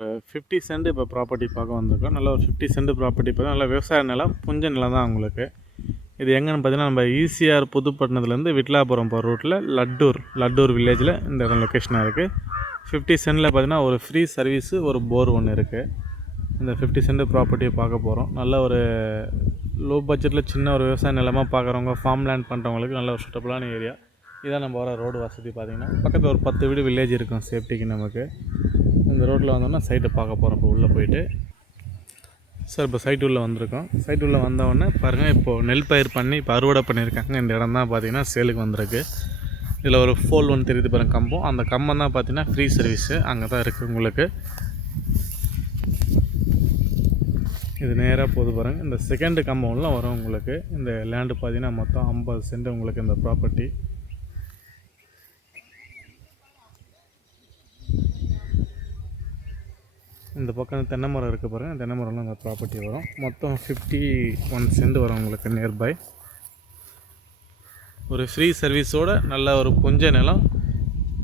50 send இப்போ property பார்க்க வந்திருக்கோம். நல்ல ஒரு 50 சென்ட் ப்ராப்பர்ட்டி பார்த்தா நல்ல விவசாய நிலம், புஞ்ச நிலம் தான் உங்களுக்கு. இது எங்கன்னு பார்த்தீங்கன்னா, நம்ம ஈசிஆர் புதுப்பட்டினத்துலேருந்து விட்லாபுரம் போகிற ரூட்டில் லட்டூர் வில்லேஜில் இந்த இடம் லொக்கேஷனாக இருக்குது. 50 சென்ட்டில் பார்த்தீங்கன்னா ஒரு ஃப்ரீ சர்வீஸு, ஒரு போர் ஒன்று இருக்குது. இந்த 50 சென்ட் ப்ராப்பர்ட்டியை பார்க்க போகிறோம். நல்ல ஒரு லோ பட்ஜெட்டில் சின்ன ஒரு விவசாய நிலமாக பார்க்குறவங்க, ஃபார்ம் லேண்ட் பண்ணுறவங்களுக்கு நல்ல ஒரு சூட்டபுளான ஏரியா. இதான் நம்ம வர ரோடு வசதி. பார்த்திங்கன்னா பக்கத்தில் ஒரு 10 வீடு வில்லேஜ் இருக்கும் சேஃப்டிக்கு. நமக்கு இந்த ரோட்டில் வந்தோம்னா சைட்டை பார்க்க போகிறோம். இப்போ உள்ளே போயிட்டு சார் இப்போ சைட்டு உள்ளே வந்திருக்கோம். சைட்டு உள்ளே வந்தவொடனே பாருங்கள், இப்போது நெல் பயிர் பண்ணி இப்போ அறுவடை பண்ணியிருக்காங்க. இந்த இடம் தான் பார்த்திங்கன்னா சேலுக்கு வந்திருக்கு. இதில் ஒரு ஃபோல் ஒன்று தெரியுது பாருங்கள், கம்பம். அந்த கம்பம் தான் பார்த்திங்கன்னா ஃப்ரீ சர்வீஸு அங்கே தான் இருக்குது உங்களுக்கு. இது நேராக போது பாருங்கள். இந்த செகண்டு கம்பவுண்டில் வரும் உங்களுக்கு. இந்த லேண்டு பார்த்திங்கன்னா மொத்தம் 50 சென்ட் உங்களுக்கு இந்த ப்ராப்பர்ட்டி. இந்த பக்கம் தென்னை மரம் இருக்குது பாருங்கள். தென்னை மரம்லாம் இந்த ப்ராப்பர்ட்டி வரும். மொத்தம் 51 சென்ட் வரும் உங்களுக்கு நியர்பை. ஒரு ஃப்ரீ சர்வீஸோடு நல்ல ஒரு புஞ்ச நிலம்,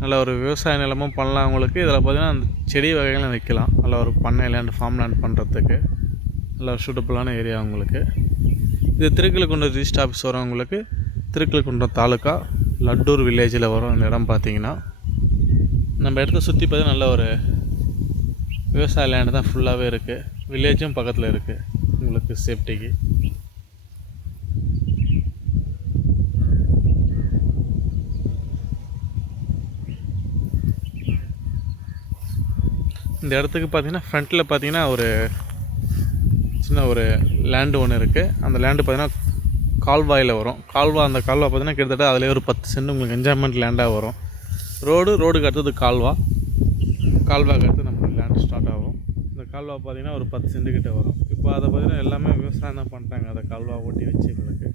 நல்ல ஒரு விவசாய நிலமும் பண்ணலாம் உங்களுக்கு. இதில் பார்த்திங்கன்னா அந்த செடி வகைகளும் வைக்கலாம். நல்ல ஒரு பண்ணை லேண்ட், ஃபார்ம் லேண்ட் பண்ணுறதுக்கு நல்ல ஒரு சூட்டபுளான ஏரியா உங்களுக்கு. இது திருக்கழுக்குன்றம் ரிஜிஸ்டர் ஆஃபீஸ் வரும் உங்களுக்கு. திருக்கழுக்குன்றம் தாலுக்கா, லட்டூர் வில்லேஜில் வரும் இந்த இடம். பார்த்திங்கன்னா நம்ம இடத்த சுற்றி பார்த்தா நல்ல ஒரு விவசாய லேண்டு தான் ஃபுல்லாகவே இருக்குது. வில்லேஜும் பக்கத்தில் இருக்குது உங்களுக்கு சேஃப்டிக்கு. இந்த இடத்துக்கு பார்த்திங்கன்னா ஃப்ரண்ட்டில் பார்த்திங்கன்னா ஒரு சின்ன ஒரு லேண்டு ஒன்று இருக்குது. அந்த லேண்டு பார்த்திங்கன்னா கால்வாயில் வரும். அந்த கால்வாய் பார்த்திங்கன்னா கிட்டத்தட்ட அதிலே ஒரு 10 சென்ட் உங்களுக்கு என்ஜாய்மெண்ட் லேண்டாக வரும். ரோடுக்கு அடுத்தது கால்வாய்க்கு அடுத்து நம்ம லேண்டு ஸ்டார்ட் ஆகும். இந்த கால்வாய் பார்த்திங்கன்னா ஒரு 10 சென்ட் கிட்டே வரும். இப்போ அதை பார்த்திங்கன்னா எல்லாமே விவசாயம் தான் பண்ணுறாங்க. அதை கால்வாய் ஓட்டி வச்சு உங்களுக்கு